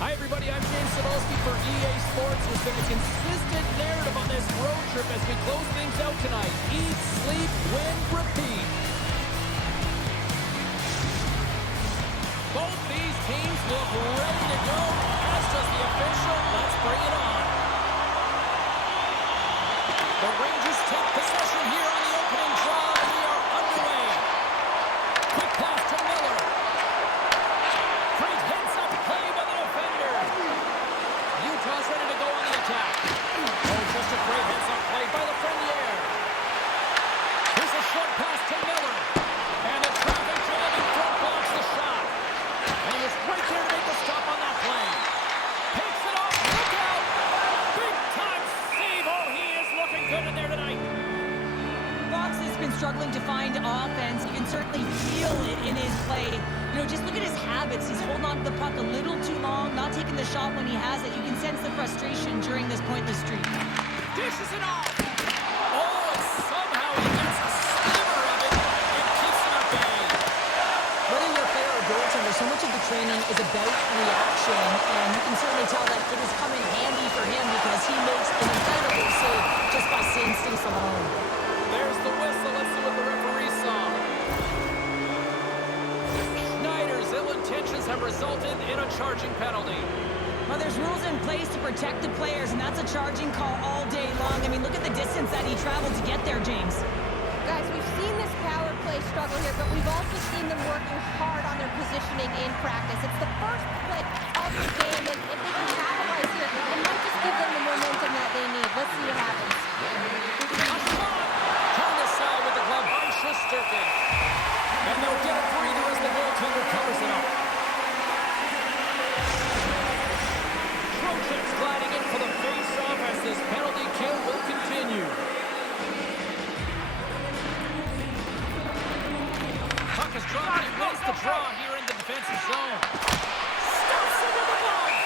Hi, everybody. I'm James Cebulski for EA Sports. There's been a consistent narrative on this road trip as we close things out tonight. Eat, sleep, win, repeat. Both these teams look ready to go, as does the official. Let's bring it on. The Rangers take possession here on the opening draw, and we are underway. Quick pass to Miller. Great heads-up play by the defender. Utah's ready to go on the attack. Oh, just a great heads-up play by the Lafreniere. Here's a short pass to Miller. And the traffic jam in front blocks the shot. And he was right there to make the stop on that play. Takes it off. Look out. Big-time save. Oh, he is looking good in there tonight. Fox has been struggling to find offense. You can certainly feel it in his play. You know, just look at his habits. He's holding on to the puck a little too long, not taking the shot when he has it. You can sense the frustration during this pointless streak. Dishes it off. Oh, and somehow he gets a sliver of it and keeps him at bay. Whether you're a player or goaltender, so much of the training is about reaction, and you can certainly tell that it has come in handy for him because he makes an incredible save just by instincts alone. There's the whistle. Let's see what the referee saw. Schneider's ill intentions have resulted in a charging penalty. Well, there's rules in place to protect the players, and that's a charging call all day long. I mean, look at the distance that he traveled to get there, James. Guys, we've seen this power play struggle here, but we've also seen them working hard on their positioning in practice. It's the first play of the game, and if they can capitalize here, it might just give them the momentum that they need. Let's see what happens. Turned aside with the glove by Shesterkin. And they'll get a breather as the goaltender covers it up. Trocheck's gliding in for the face-off as this penalty kill will continue. Puck is dropped and he wins the draw here in the defensive zone. Stuffs it with the glove.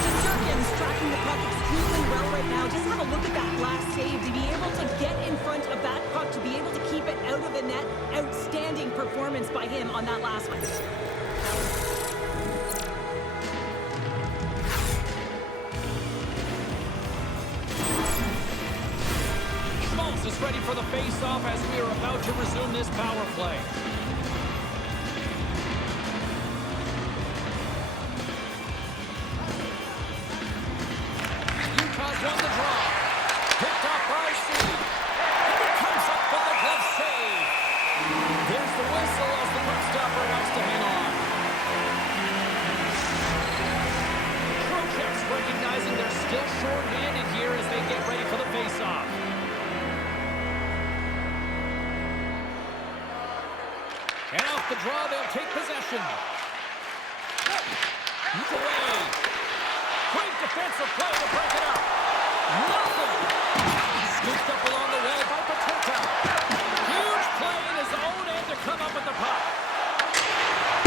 Shesterkin's tracking the puck extremely well right now. Just have a look at that last save. To be able to get in front of that puck, to be able to keep it out of the net, outstanding performance by him on that last one. Schmaltz is ready for the face-off as we are about to resume this power play. Utah's won the draw. Picked off by C. And he comes up with the glove save. There's the whistle as the puck stopper wants to hang on. Trocheck's recognizing they're still short-handed here as they get ready for the face-off. And off the draw, they'll take possession. He's away. Great defensive play to break it up. Nothing. Scooped up along the wall by Paterka. Huge play in his own end to come up with the puck.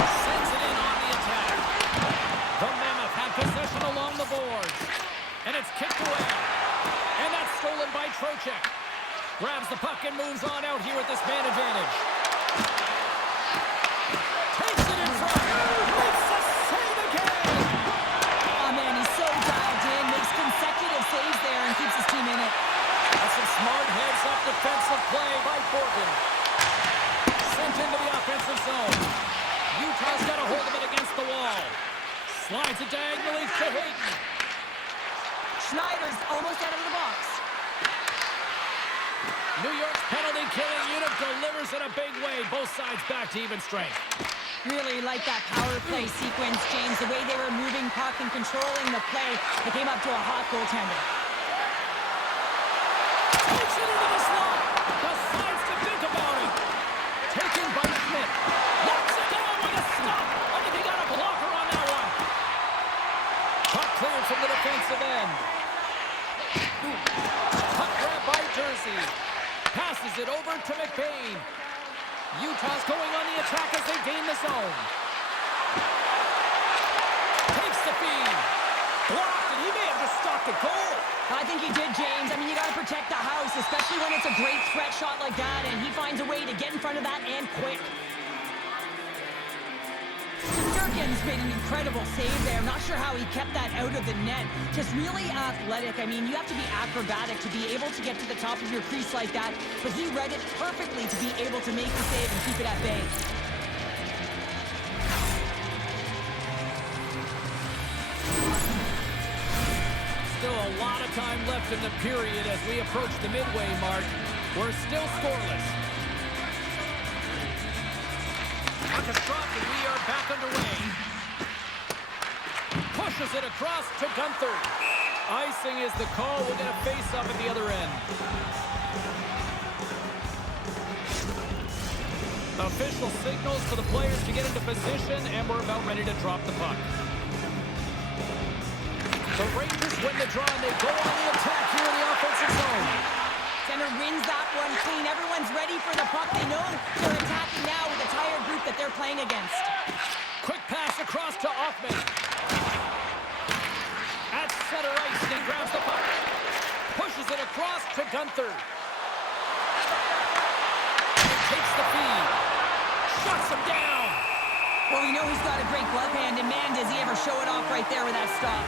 Sends it in on the attack. The Mammoth have possession along the boards. And it's kicked away. And that's stolen by Trocheck. Grabs the puck and moves on out here with this man advantage. Takes it in front. Makes the save again. Oh, man, he's so dialed in. Makes consecutive saves there and keeps his team in it. That's some smart heads-up defensive play by Borgen. Sent into the offensive zone. Utah's got a hold of it against the wall. Slides it diagonally to Hayton. Schneider's almost out of the box. New York's penalty-killing unit delivers in a big way. Both sides back to even strength. Really like that power play sequence, James. The way they were moving puck and controlling the play. They came up to a hot goaltender. Takes it into the slot. Decides to think about it. Taken by Schmidt. Knocks it down with a stop. I think he got a blocker on that one. Puck cleared from the defensive end. Puck grab by Jersey. Passes it over to McBain. Utah's going on the attack as they gain the zone. Takes the feed. Blocked, and he may have just stopped the goal. I think he did, James. I mean, you got to protect the house, especially when it's a great threat shot like that, and he finds a way to get in front of that and quick. Durkin's made an incredible save there. I'm not sure how he kept that out of the net. Just really athletic. I mean, you have to be acrobatic to be able to get to the top of your crease like that, but he read it perfectly to be able to make the save and keep it at bay. Still a lot of time left in the period as we approach the midway mark. We're still scoreless. Puck is dropped and we are back underway. Pushes it across to Gunther. Icing is the call. We'll get a face-up at the other end. Official signals for the players to get into position, and we're about ready to drop the puck. The Rangers win the draw, and they go on the attack here in the offensive zone. Center wins that one clean. Everyone's ready for the puck. They know they're attacking now with the tired group that they're playing against. Quick pass across to Offman. At center ice, he grabs the puck. Pushes it across to Gunther. He takes the feed. Shuts him down. Well, we know he's got a great glove hand, and man, does he ever show it off right there with that stop.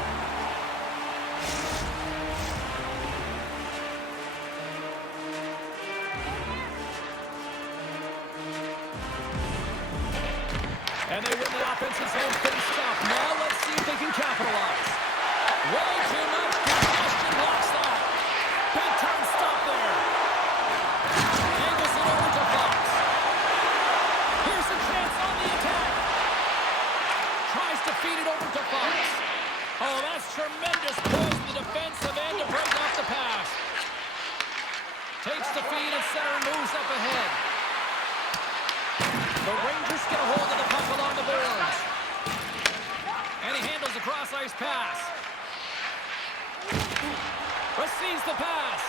And they win the offensive zone face-off. Now let's see if they can capitalize. Way too much congestion blocks that. Big-time stop there. Angles it over to Fox. Here's a chance on the attack. Tries to feed it over to Fox. Oh, that's tremendous push to the defensive end to break off the pass. Takes the feed and center moves up ahead. The Rangers get a hold of the puck along the boards. And he handles a cross-ice pass. Receives the pass.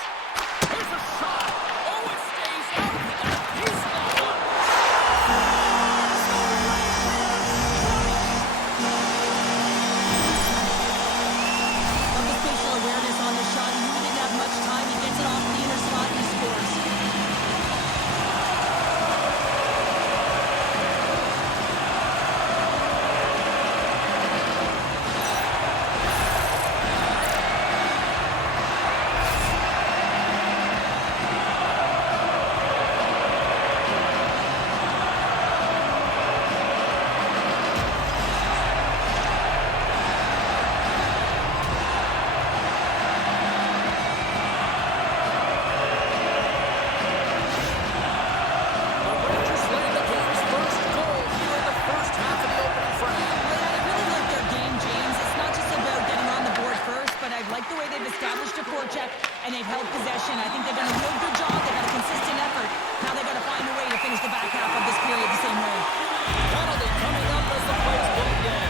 Here's a shot. Oh, it stays out. He got a piece of that one. Love the spatial awareness on the shot. He really didn't have much time. He gets it off the inner slot and he scores. And they've held possession. I think they've done a real good job. They've had a consistent effort. Now they've got to find a way to finish the back half of this period the same way. Penalty coming up as the play's put again.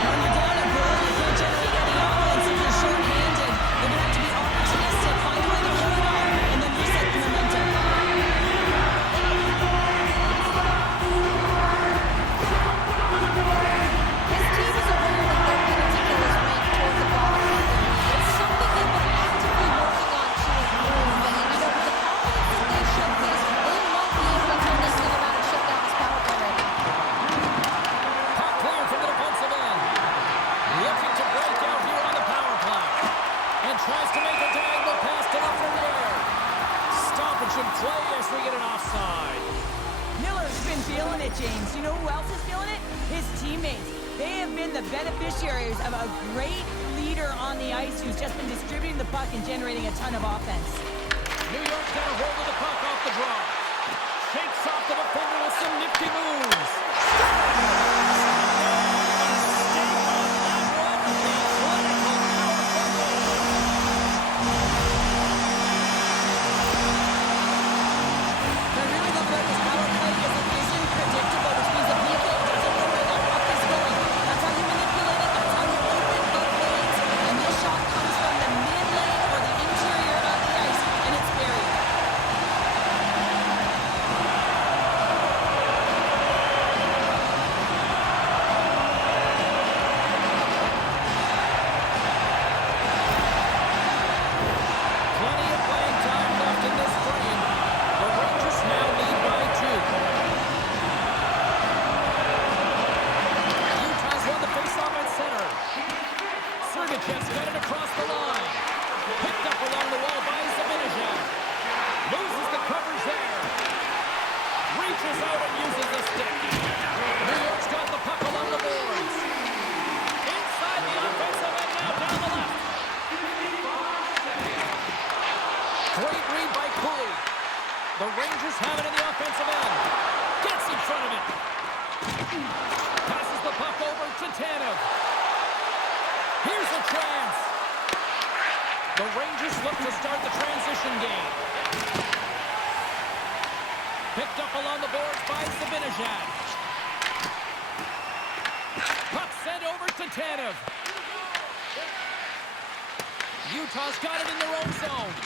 When you're down a goal, you can't generate any offense. If you're short-handed, they're going to have to be opportunistic, find a way to kill it off, and then reset the momentum. Tries to make a diagonal pass to up in the air. Stoppage in play as we get an offside. Miller's been feeling it, James. You know who else is feeling it? His teammates. They have been the beneficiaries of a great leader on the ice who's just been distributing the puck and generating a ton of offense. New York's got a hold of the puck off the draw. Shakes off the defender with some nifty moves. Great read by Cooley. The Rangers have it in the offensive end. Gets in front of it. Passes the puck over to Tanev. Here's a chance. The Rangers look to start the transition game. Picked up along the boards by Zibanejad. Puck sent over to Tanev. Utah's got it in their own zone.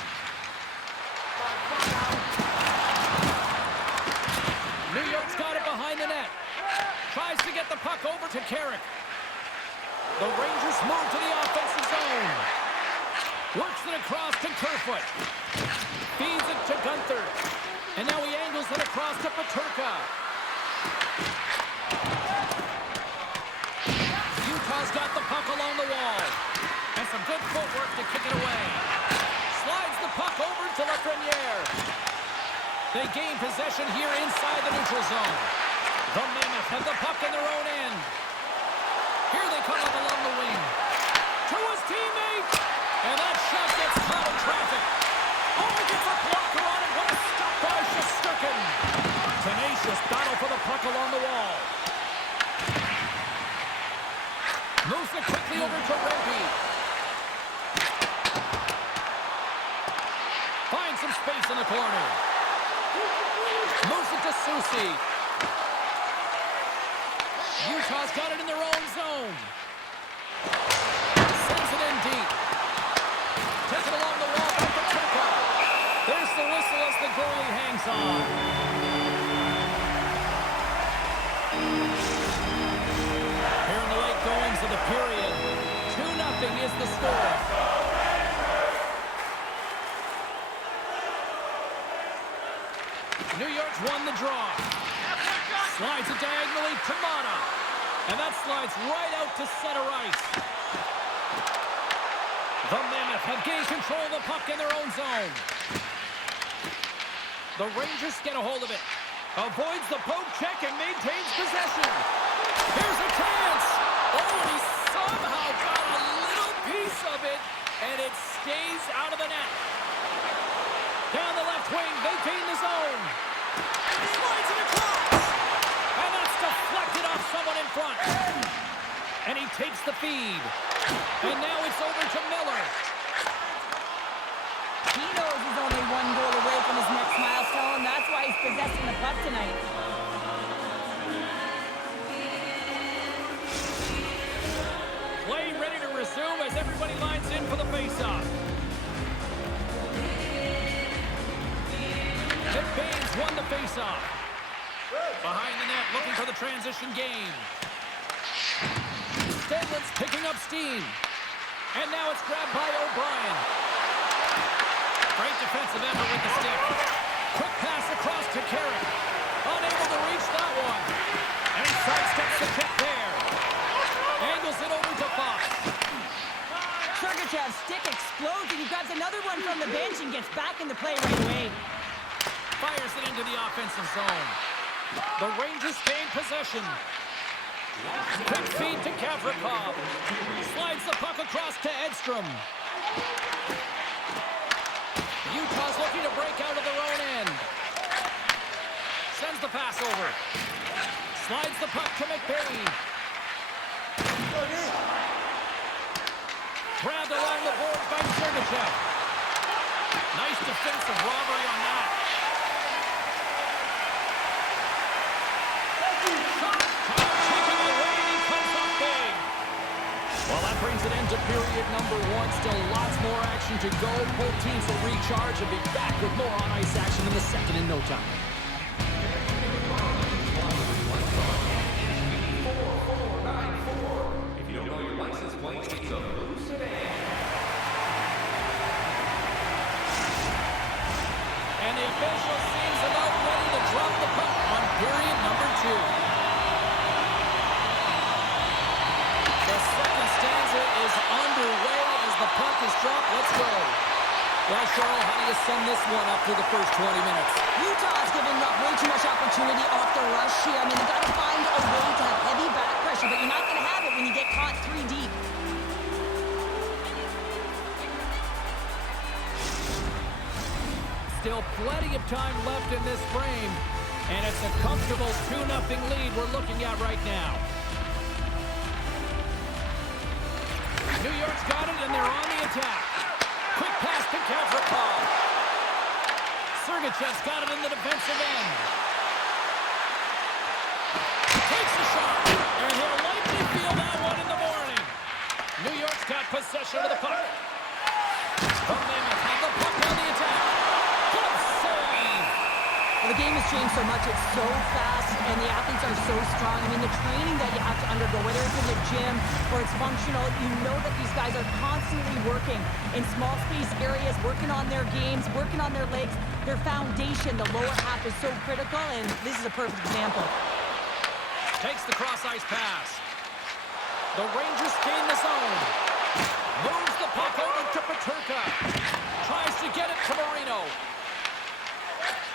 New York's got it behind the net. Tries to get the puck over to Carrick. The Rangers move to the offensive zone. Works it across to Kerfoot. Feeds it to Gunther. And now he angles it across to Peterka. Utah's got the puck along the wall. And some good footwork to kick it away. Slides the puck over to Lafreniere. They gain possession here inside the neutral zone. The Mammoth have the puck in their own end. Here they come up along the wing. To his teammate. And that shot gets caught in traffic. Oh, he gets a blocker on it. What a stop by Shesterkin. Tenacious battle for the puck along the wall. Moves it quickly over to Rempe. Finds some space in the corner. Moves it to Susie. Utah's got it in their own zone. Sends it in deep. Takes it along the wall by Peterka. There's the whistle as the goalie hangs on. Here in the late goings of the period, 2-0 is the score. New York's won the draw. Slides it diagonally to Mata. And that slides right out to center ice. The Mammoth have gained control of the puck in their own zone. The Rangers get a hold of it. Avoids the poke check and maintains possession. Here's a chance. Oh, he somehow got a little piece of it, and it stays out of the net. Down the left wing, they gain the zone. Slides it across. And that's deflected off someone in front. And he takes the feed. And now it's over to Miller. He knows he's only one goal away from his next milestone. That's why he's possessing the puck tonight. Play ready to resume as everybody lines in for the faceoff. Nick Baines won the faceoff. Behind the net, looking for the transition game. Stenlin's picking up steam. And now it's grabbed by O'Brien. Great defensive effort with the stick. Quick pass across to Carrick. Unable to reach that one. And he sidesteps the kick there. Angles it over to Fox. Sergachev's stick explodes and he grabs another one from the bench and gets back into play right away. Fires it into the offensive zone. The Rangers gain possession. Quick feed to Gavrikov. Slides the puck across to Edstrom. Utah's looking to break out of their own end. Sends the pass over. Slides the puck to McBain. Grabbed along the board by Sergachev. Nice defensive robbery on that. Well, that brings an end to period number one. Still lots more action to go. Both teams will recharge and be back with more on-ice action in the second in no time. If you don't know your license plate, it's a blue sedan. And the official seems about ready to drop the puck on period number two. The second stanza is underway as the puck is dropped. Let's go. Well, Cheryl, how do you sum this one up through the first 20 minutes? Utah's giving up way too much opportunity off the rush here. I mean, they've got to find a way to have heavy back pressure, but you're not going to have it when you get caught 3 deep. Still plenty of time left in this frame, and it's a comfortable 2-0 lead we're looking at right now. New York's got it, and they're on the attack. Quick pass to Gavrikov. Sergachev's got it in the defensive end. Takes a shot, and he'll likely feel that one in the morning. New York's got possession of the puck. The Mammoth have the puck on the attack. Good save. Well, the game has changed so much. It's so fast, and the athletes are so strong. I mean, the training that you have to undergo, whether it's in the gym or it's functional, you know that these guys are constantly working in small space areas, working on their games, working on their legs. Their foundation, the lower half, is so critical, and this is a perfect example. Takes the cross-ice pass. The Rangers gain the zone. Moves the puck over to Peterka. Tries to get it to Marino.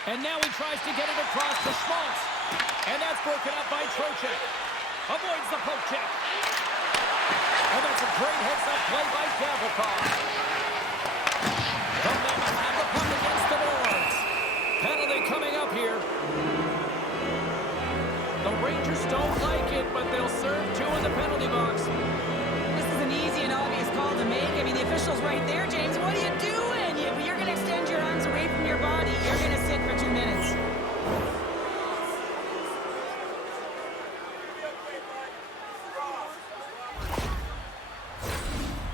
And now he tries to get it across to Schmaltz. And that's broken up by Trocheck. Avoids the poke check. And that's a great heads-up play by Gavrikov. The Mammoth have the puck against the boards. Penalty coming up here. The Rangers don't like it, but they'll serve 2 in the penalty box. This is an easy and obvious call to make. I mean, the official's right there, James. What are you doing? You're going to extend your arms away from your body. You're going to sit for 2 minutes.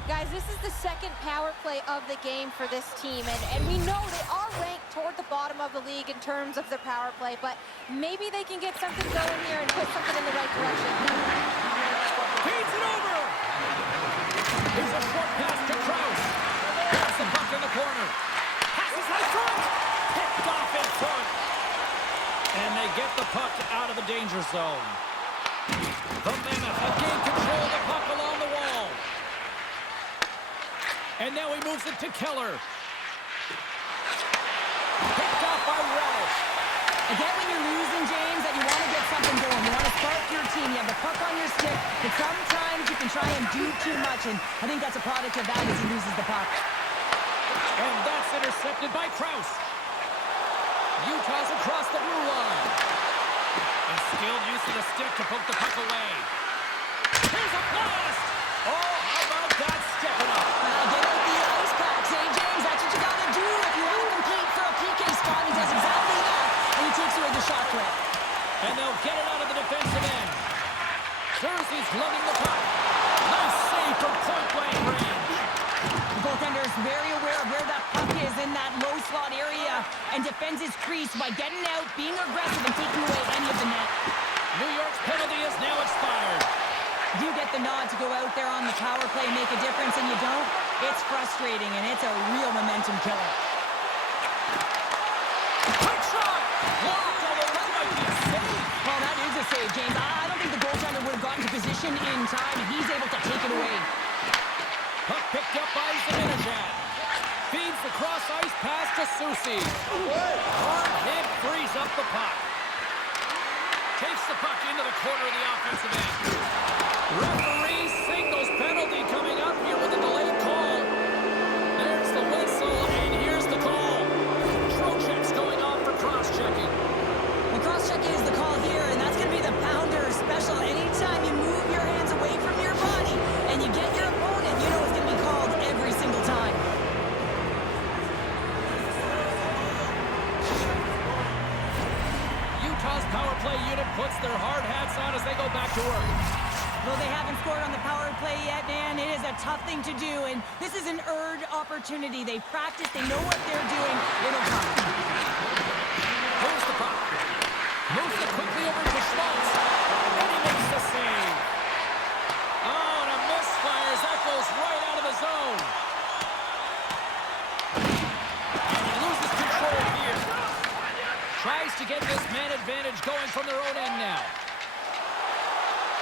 Guys, this is the second power play of the game for this team, and we know they are ranked toward the bottom of the league in terms of their power play, but maybe they can get something going here and put something in the right direction. Feeds it over! Here's a short pass to Kraus. There's the puck in the corner. Passes high front! Picked off in front! And they get the puck out of the danger zone. The Mammoth have gained control of the puck along the wall. And now he moves it to Keller. Picked off by Relish. Again, when you're losing, James, that you want to get something going. You want to spark your team. You have the puck on your stick, but sometimes you can try and do too much, and I think that's a product of that as he loses the puck. And that's intercepted by Kraus. Utah's across the blue line. And skilled use of the stick to poke the puck away. Here's a blast! Oh, how about that stepping up? Get out the ice packs, James? That's what you got to do if you want to compete for a PK spot. He does exactly that, and he takes away the shot threat. And they'll get it out of the defensive end. Jersey's lugging the puck. Nice save from point-blank range. The goaltender is very aware of where that puck is in that low slot area and defends his crease by getting out, being aggressive, and taking away any of the net. New York's penalty is now expired. You get the nod to go out there on the power play and make a difference, and you don't. It's frustrating, and it's a real momentum killer. Quick shot! Blocked, although that might be a save. Well, that is a save, James. I don't think the goaltender would have gotten to position in time, and he's able to take it away. Puck picked up by Zibanejad. Feeds the cross-ice pass to Soucy. Hard hit frees up the puck. Takes the puck into the corner of the offensive end. Referee signals penalty coming up here with a delayed call. There's the whistle, and here's the call. Trocheck's going off for cross-checking. Well, cross-checking is the call here, and that's going to be the pounder special. Anytime you move your hands away from your body and you get your opponent, you know it's going to be called every single time. Utah's power play unit puts their hard hats on as they go back to work. Though they haven't scored on the power play yet, man, it is a tough thing to do, and this is an earned opportunity. They practice, they know what they're doing. It'll come. Here's the puck. Moves it quickly over to Schmaltz. And he makes the save. Oh, and a misfire as that goes right out of the zone. And he loses control here. Tries to get this man advantage going from their own end now.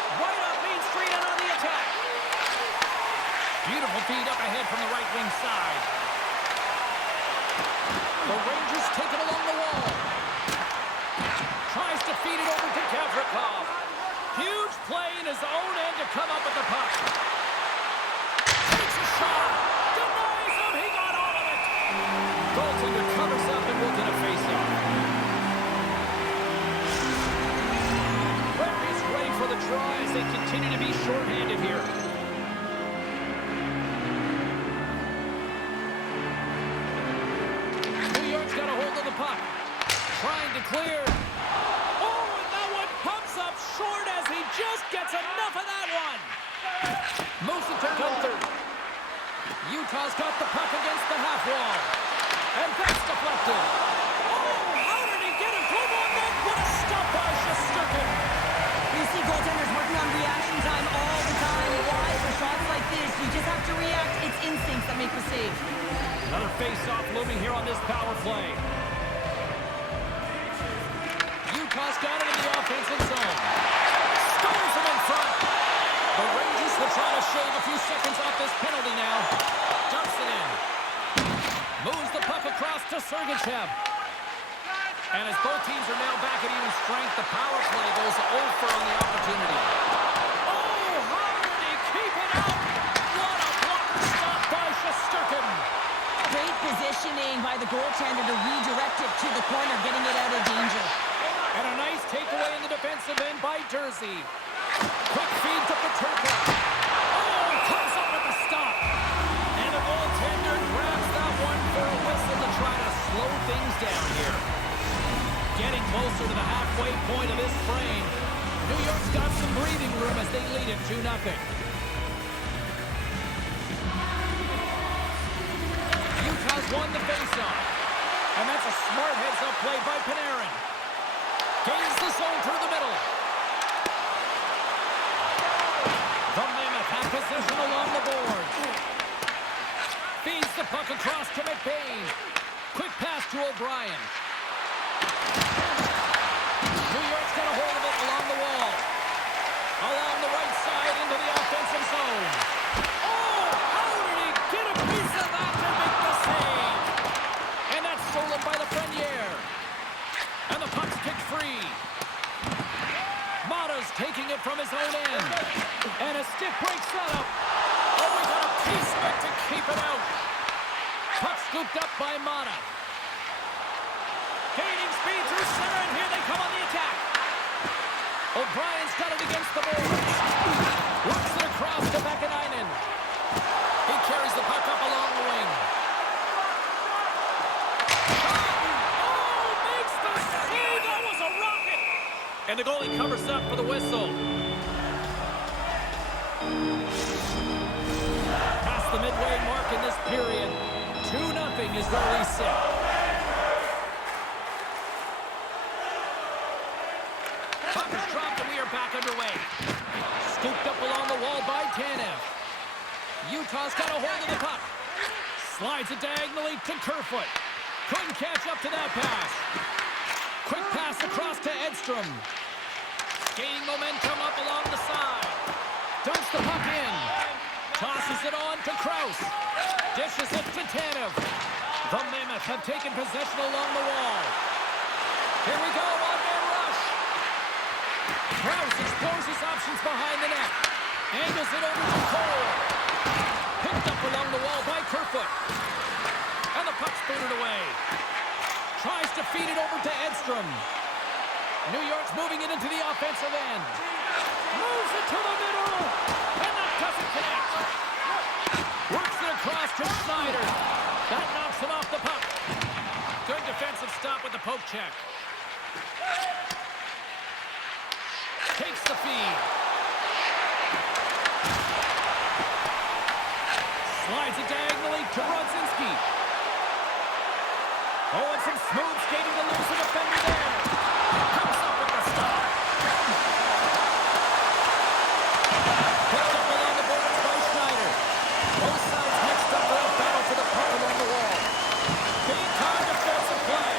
Right up Main Street and on the attack. Beautiful feed up ahead from the right wing side. The Rangers take it along the wall. Tries to feed it over to Gavrikov. Huge play in his own end to come up with the puck. Takes a shot. Denies him. He got all of it. Goaltender covers up and will draw as they continue to be shorthanded here. New York's got a hold of the puck. Trying to clear. Oh, and that one pumps up short as he just gets enough of that one. Moves it to Gunther. Utah's got the puck against the half wall. And that's deflected. Oh, how did he get a glove on that? What a stop by Shesterkin. You see goaltenders working on reaction time all the time. Why? For shots like this, you just have to react. It's instincts that make the save. Another face-off looming here on this power play. Utah's got it in the offensive zone. Scores him in front. The Rangers will try to shave a few seconds off this penalty now. Dumps it in. Moves the puck across to Sergachev. And as both teams are now back at even strength, the power play goes over on the opportunity. Oh, how did he keep it out? What a block stop by Shesterkin. Great positioning by the goaltender to redirect it to the corner, getting it out of danger. And a nice takeaway in the defensive end by Jersey. Quick feed to Peterka. Oh, comes up with the stop. And the goaltender grabs that one for a whistle to try to slow things down here. Getting closer to the halfway point of this frame. New York's got some breathing room as they lead it 2-0. Utah's won the faceoff. And that's a smart heads-up play by Panarin. Gains the zone through the middle. The Mammoth have possession along the boards. Feeds the puck across to McBain. Quick pass to O'Brien. New York's got a hold of it along the wall. Along the right side into the offensive zone. Oh, how did he get a piece of that to make the save? And that's stolen by the Frenier. And the puck's kicked free. Mata's taking it from his own end. And a stick break setup. Oh, we got a piece of it to keep it out. Puck scooped up by Mata. Gaining speed through center, and here they come on the attack. O'Brien's got it against the boards. Works it across to Vakanainen. He carries the puck up along the wing. Oh, makes the save. That was a rocket. And the goalie covers up for the whistle. Past the midway mark in this period. 2-0 is where we sit. Puck is dropped and we are back underway. Scooped up along the wall by Tanev. Utah's got a hold of the puck. Slides it diagonally to Kerfoot. Couldn't catch up to that pass. Quick pass across to Edstrom. Gaining momentum up along the side. Dumps the puck in. Tosses it on to Krause. Dishes it to Tanev. The Mammoth have taken possession along the wall. Here we go, one-man rush. Krause explores his options behind the net. Angles it over to Cole. Picked up along the wall by Kerfoot. And the puck's booted away. Tries to feed it over to Edstrom. New York's moving it into the offensive end. Moves it to the middle. And that doesn't connect. Works it across to Snyder. That knocks him off the puck. Good defensive stop with the poke check. Takes the feed. Slides it diagonally to Brodzinski. Oh, and some smooth skating to lose the defender there. Comes up with the stop. Picked up along the boards by Schneider. Both sides mixed up for a battle for the puck along the wall. Big time defensive play.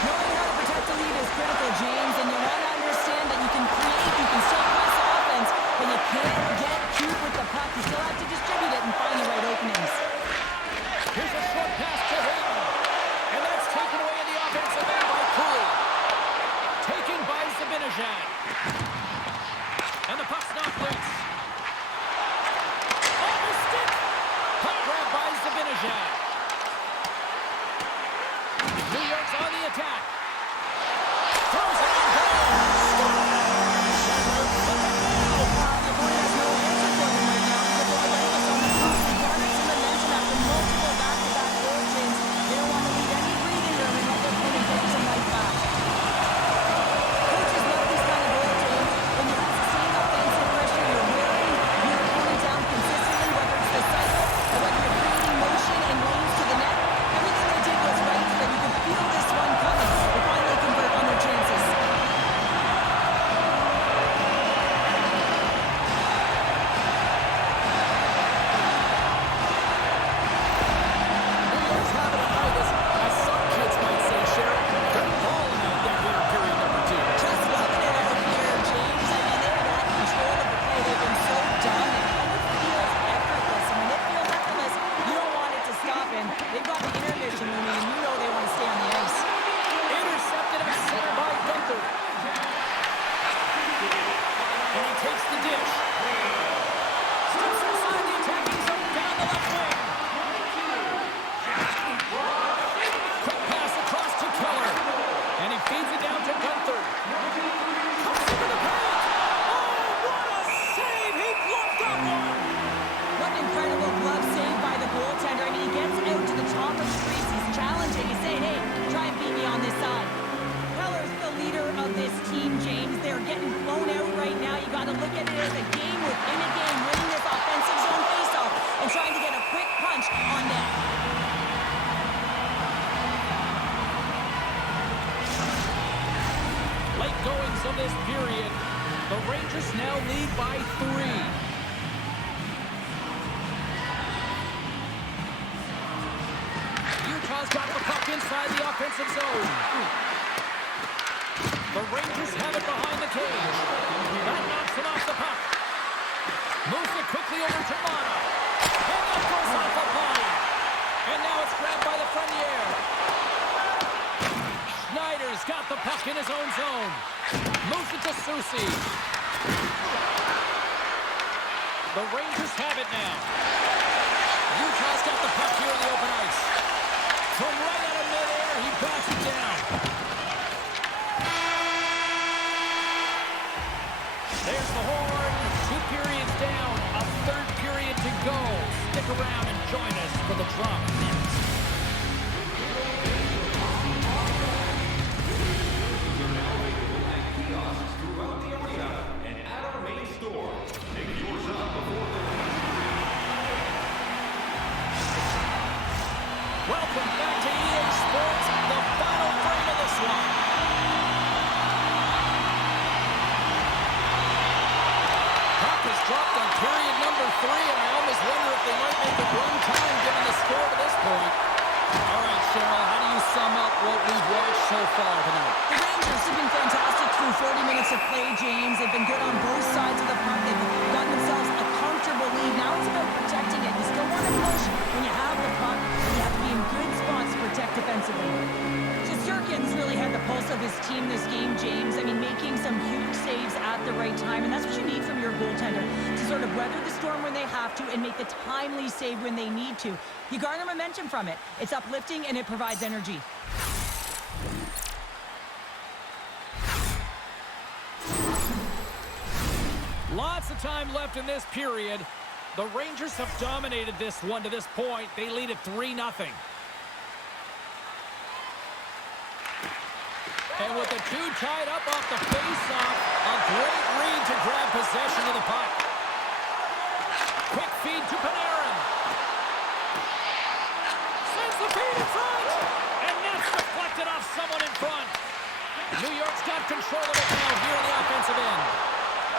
Knowing how to protect the lead is critical, James, and you want to understand that you can create, you can still press offense, but you can't get cute with the puck. You still have to distribute it and find the right openings. Here's a short pass to Hayden. And that's taken away in the offensive end by Cooley. of this period. The Rangers now lead by 3. Utah's got the puck inside the offensive zone. The Rangers have it behind the cage. That knocks it off the puck. Moves it quickly over to Mana. And that goes off the body. And now it's grabbed by the Frenier. Schneider's got the puck in his own zone. Moves it to Susi. The Rangers have it now. Utah's got the puck here in the open ice. From right out of midair, he bats it down. There's the horn. 2 periods down. A third period to go. Stick around and join us for the drop next. Kiosks throughout the arena and at our main store. Pick yours up before the Welcome back to EA Sports, the final frame of this one. Puck is dropped on period number 3, and I almost wonder if they might make it one time given the score to this point. All right, Cheryl, how do you sum up what we've watched so far tonight? The Rangers have been fantastic through 40 minutes of play, James. They've been good on both sides of the puck. They've gotten themselves a comfortable lead. Now it's about protecting it. You still want to push when you have the puck, and you have to be in good spots to protect defensively. Shesterkin's really had the pulse of his team this game, James. I mean, making some huge saves at the right time, and that's what you need from your goaltender, to sort of weather the storm when they have to and make the timely save when they need to. You garner momentum from it. It's uplifting, and it provides energy. Lots of time left in this period. The Rangers have dominated this one to this point. They lead at 3-0. And with the 2 tied up off the face-off, a great read to grab possession of the puck. Quick feed to Panarin. Sends the feed in front. And that's deflected off someone in front. New York's got control of it now here on the offensive end.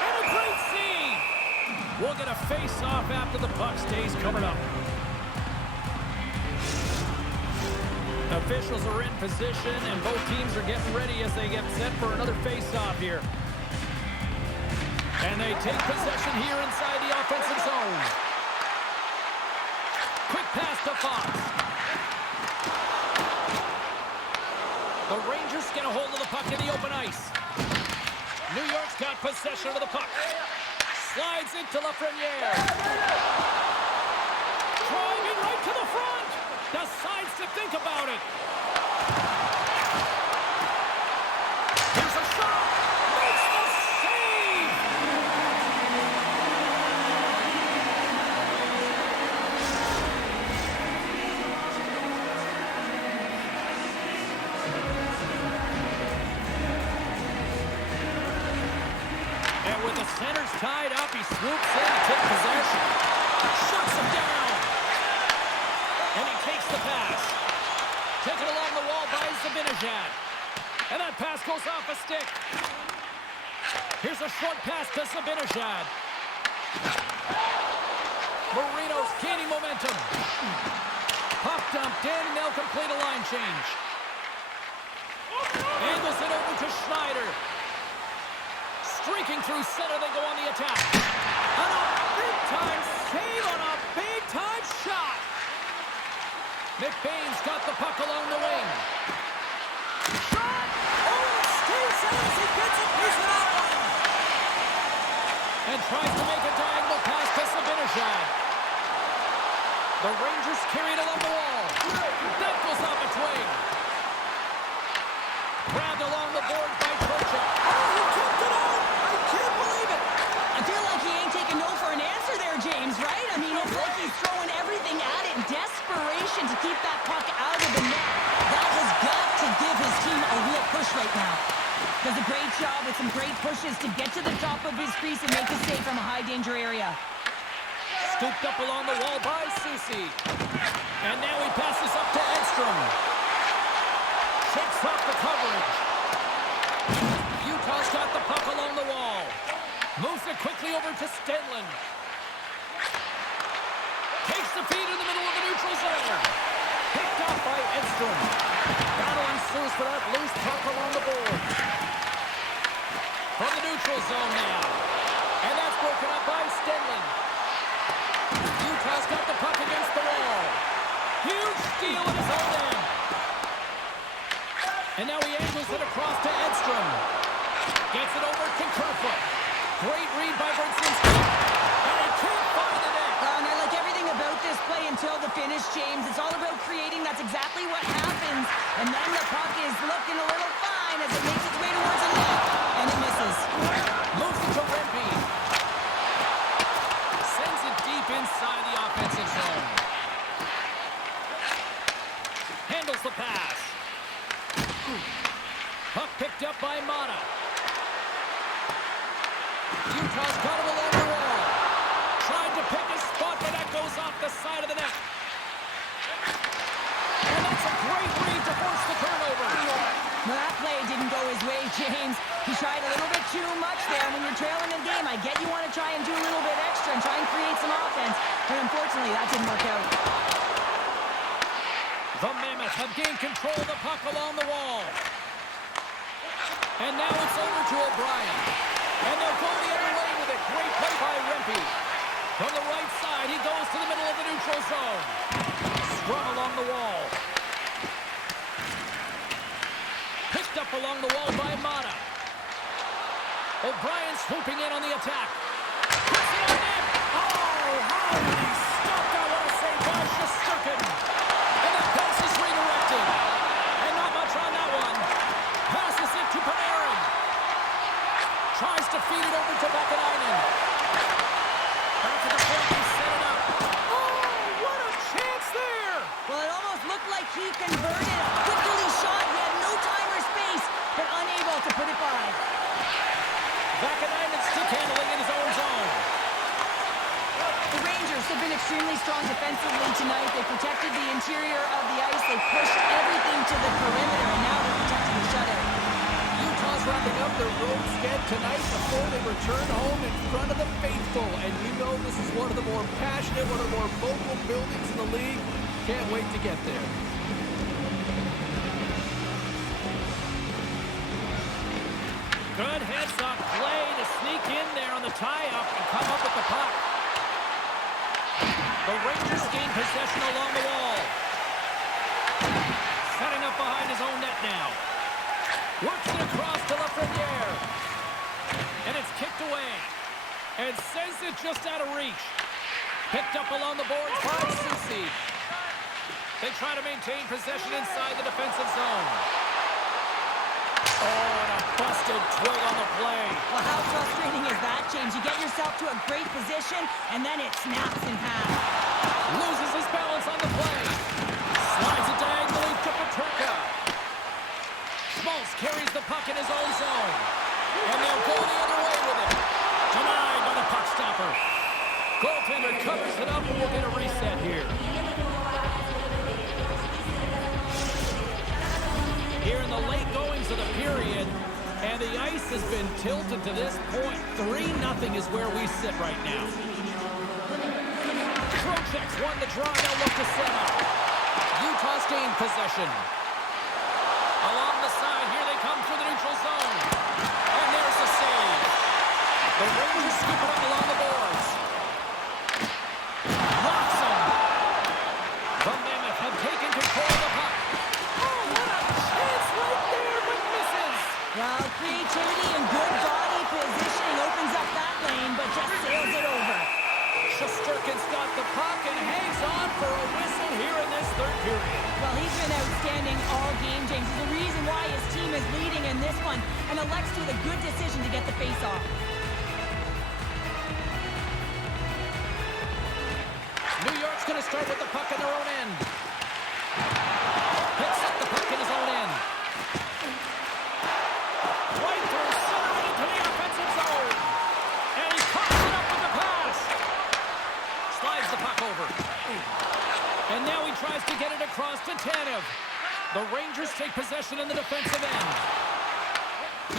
And a great save. We'll get a face-off after the puck stays covered up. Officials are in position, and both teams are getting ready as they get set for another face-off here. And they take possession here inside the offensive zone. Quick pass to Fox. The Rangers get a hold of the puck in the open ice. New York's got possession of the puck. Slides into Lafreniere. Driving right to the front. Decides to think about it. Here's a shot. Makes the save. And with the centers tied up, he swoops in to take possession. Shuts him down. And he takes the pass. Taken along the wall by Zibanejad. And that pass goes off a stick. Here's a short pass to Zibanejad. Marino's gaining momentum. Puck dumped in, and they'll complete a line change. Angles it over to Schneider. Streaking through center, they go on the attack. And a big-time save on a big-time shot. McBain's got the puck along the wing. Shot! Oh, Steve Simmons, he gets a piece of that one. And tries to make a diagonal pass to Zibanejad. The Rangers carry it along the wall. That goes off its wing. Grabbed along the boards by Trocheck. Oh, he kicked it out! I can't believe it! I feel like he ain't taking no for an answer there, James, right? I mean, it's like he's throwing everything at it in desperation to keep that puck out of the net. That has got to give his team a real push right now. Does a great job with some great pushes to get to the top of his crease and make a save from a high-danger area. Scooped up along the wall by Susi. And now he passes up to Edstrom. Checks off the coverage. Utah's got the to Stenlund. Takes the feed in the middle of the neutral zone. Picked up by Edstrom. Battle ensues for that loose puck along the boards. From the neutral zone now. And that's broken up by Stenlund. Utah's got the puck against the wall. Huge steal in his own end. And now he angles it across to Edstrom. Gets it over to Kerfoot. Great read by Brzezinski. And he can't find the net. And I like everything about this play until the finish, James. It's all about creating. That's exactly what happens. And then the puck is looking a little fine as it makes its way towards the net. And it misses. Moves it to Rempe. Sends it deep inside the offensive zone. Handles the pass. Puck picked up by Mata. Utah's got him along the wall. Trying to pick a spot, but that goes off the side of the net. And that's a great read to force the turnover. Well, that play didn't go his way, James. He tried a little bit too much there. When you're trailing the game, I get you want to try and do a little bit extra and try and create some offense. But unfortunately, that didn't work out. The Mammoth have gained control of the puck along the wall. And now it's over to O'Brien. And they'll go the other way with it. Great play by Rempe. From the right side, he goes to the middle of the neutral zone. Strung along the wall. Picked up along the wall by Mata. O'Brien swooping in on the attack. Puts it on net. Oh, how did he stop that? What a save by Shesterkin. And that pass is redirected. And not much on that one. Passes it to Panarin. Tries to feed it over to Vakanainen. Back to the point, he set it up. Oh, what a chance there! Well, it almost looked like he converted. A quick release shot. He had no time or space, but unable to put it by. Vakanainen stick handling in his own zone. The Rangers have been extremely strong defensively tonight. They protected the interior of the ice. They pushed everything to the perimeter, and now they're protecting the shutout. Utah's wrapping up their road sked tonight before they return home in front of the faithful. And you know this is one of the more passionate, one of the more vocal buildings in the league. Can't wait to get there. Good heads-up play to sneak in there on the tie-up and come up with the puck. The Rangers gain possession along the wall. Setting up behind his own net now. Works it across to Lafreniere. And it's kicked away. And sends it just out of reach. Picked up along the boards by Soucy. They try to maintain possession inside the defensive zone. Oh, and a busted twig on the play. Well, how frustrating is that, James? You get yourself to a great position, and then it snaps in half. Loses his balance on the play. Slides it diagonally to Peterka. Schmaltz carries the puck in his own zone. And they'll go the other way with it. Denied by the puck stopper. Goaltender covers it up, and we'll get a reset here. Here in the late goings of the period, and the ice has been tilted to this point. 3-0 is where we sit right now. Trocheck's won the draw, now look to set up. Utah's gained possession. Along the side, here they come through the neutral zone. And there's the save. The Rangers scoop it up along the boards. Locks him. The Mammoth have taken control of the puck. Oh, what a chance right there, but misses. Well, creativity and good body positioning opens up that lane, but just sails it over. Shesterkin's got the puck and hangs on for a whistle here in this third period. Well, he's been outstanding all game, James. There's a reason why his team is leading in this one, and elects with a good decision to get the face-off. New York's going to start with the puck in their own end. Picks up the puck in his own end. Right through center and into the offensive zone. And he pops it up with the pass. Slides the puck over. And now he tries to get it across to Tanev. The Rangers take possession in the defensive end.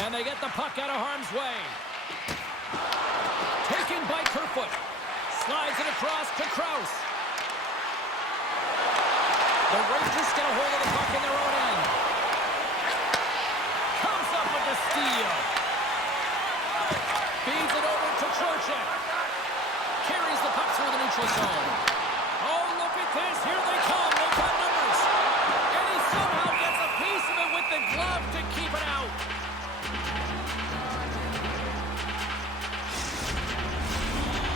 And they get the puck out of harm's way. Taken by Kerfoot. Slides it across to Krause. The Rangers get a hold of the puck in their own end. Comes up with the steal. Feeds it over to Trocheck. Carries the puck through the neutral zone. Oh, look at this. Here they come. They've got numbers. And he somehow gets a piece of it with the glove to keep it out.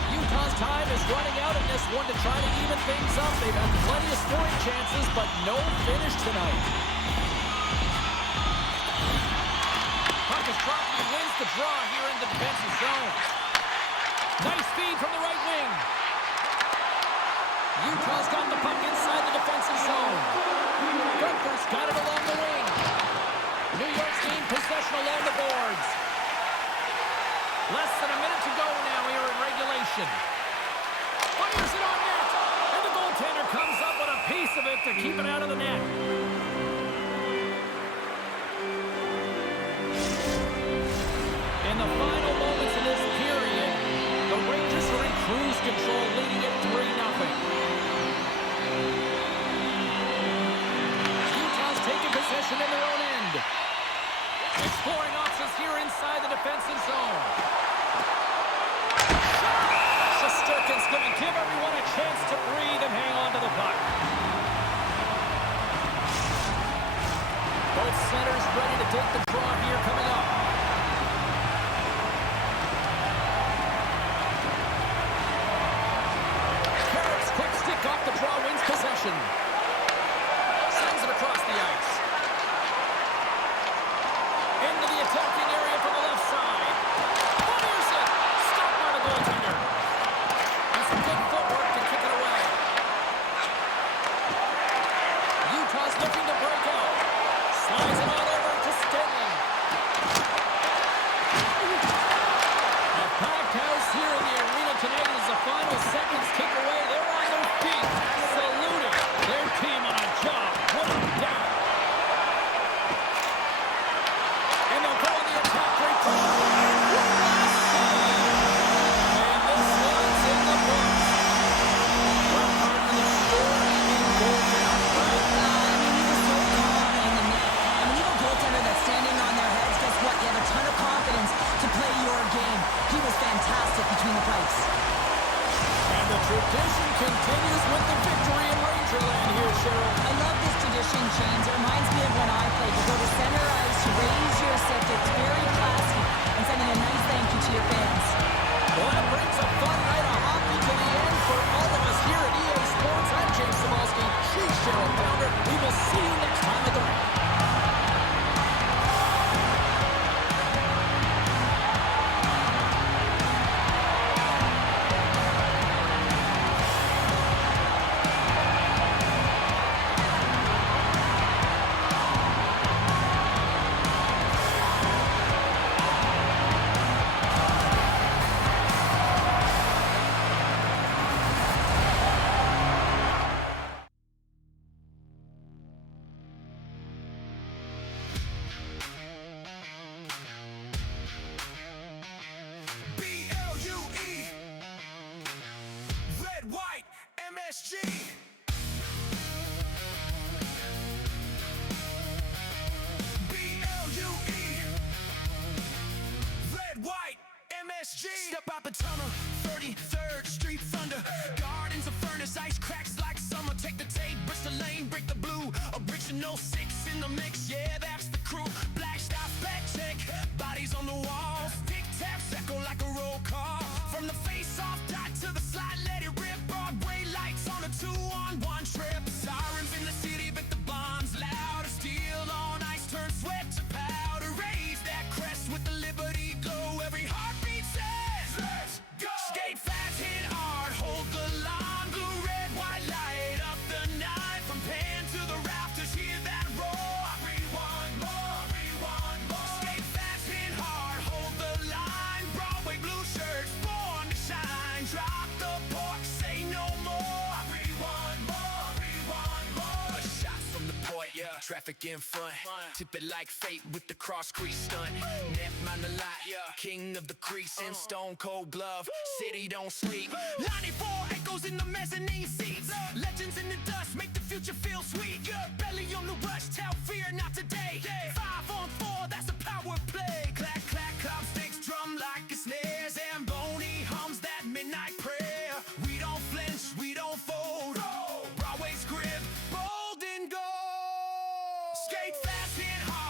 Utah's time is running out in this one to try to even things up. They've had plenty of scoring chances, but no finish tonight. Puck is dropped and wins the draw here in the defensive zone. Nice feed from the right wing. Utah's got the puck inside the defensive zone. Gunther's got it along the wing. New York's gained possession along the boards. Less than a minute to go now here in regulation. Fires it on net. And the goaltender comes up with a piece of it to keep it out of the net. In the final moments of this period, the Rangers are in cruise control, leading it 3-0. Utah's taking possession in their own end. Exploring options here inside the defensive zone. Shesterkin's going to give everyone a chance to breathe and hang on to the puck. Both centers ready to take the draw here coming up. Carroll's quick stick off the draw wins possession. Sends it across the ice. Into the attacking area from the left side. Fires it! Stopped by the goaltender. And some good footwork to kick it away. Utah's looking to break out. Slides it on over to Stenley. A packed house here in the arena tonight as the final seconds tick away. They're on their feet, saluting their team on a job. Well done. And they'll go on the attack right to and this one's in the books. What part of the story in goaltending, right? He was so calm in the net. And when you have a goaltender that's standing on their heads, guess what? You have a ton of confidence to play your game. He was fantastic between the pipes. And the tradition continues with the victory in Rangerland here, Cheryl. I love this tradition, James. It reminds me of when I played. You go to center ice, you raise your stick. It's very classy and sending a nice thank you to your fans. Well, that brings a fun night of hockey to the end for all of us here at EA Sports. I'm James Cybulski. She's Cheryl Pounder. We will see you next time at the rink. B-L-U-E, red, white, MSG. B-L-U-E, red, white, MSG. Step out the tunnel, 33rd Street Thunder. Gardens of furnace, ice cracks like summer. Take the tape, Bristol Lane, break the blue. Original 6 in the mix, yeah, that's the crew. Black stuff, back check, bodies on the walls. Tic-tacs echo like a roll call. From the face-off dot to the slide, let it rip. Broadway lights on a 2-on-1 trip. Sirens in the city, but the bombs louder. Steel on ice, turn sweat to powder. Raise that crest with the Liberty glow. Every heartbeat says, let's go. Skate fast, hit hard, hold the line. Blue, red, white, light up the night. From Pan to the rafters, hear that roar. Rewind more, rewind more. Skate fast, hit hard, hold the line. Broadway blue shirts, born to shine. Drop the pork, say no more. Rewind more, rewind more. A shot so Traffic in front, tip it like fate with the cross crease stunt. Net man a lot, king of the crease and stone cold glove. City don't sleep. 94 echoes in the mezzanine seats. Legends in the dust make the future feel sweet. Belly on the rush, tell fear not today. 5 on 4, that's a power play. Clack, clack, clap sticks drum like a snares. And Boney hums that midnight prayer. We don't flinch, we don't fold. Broadway's grip, bold and gold. Skate fast, hit hard.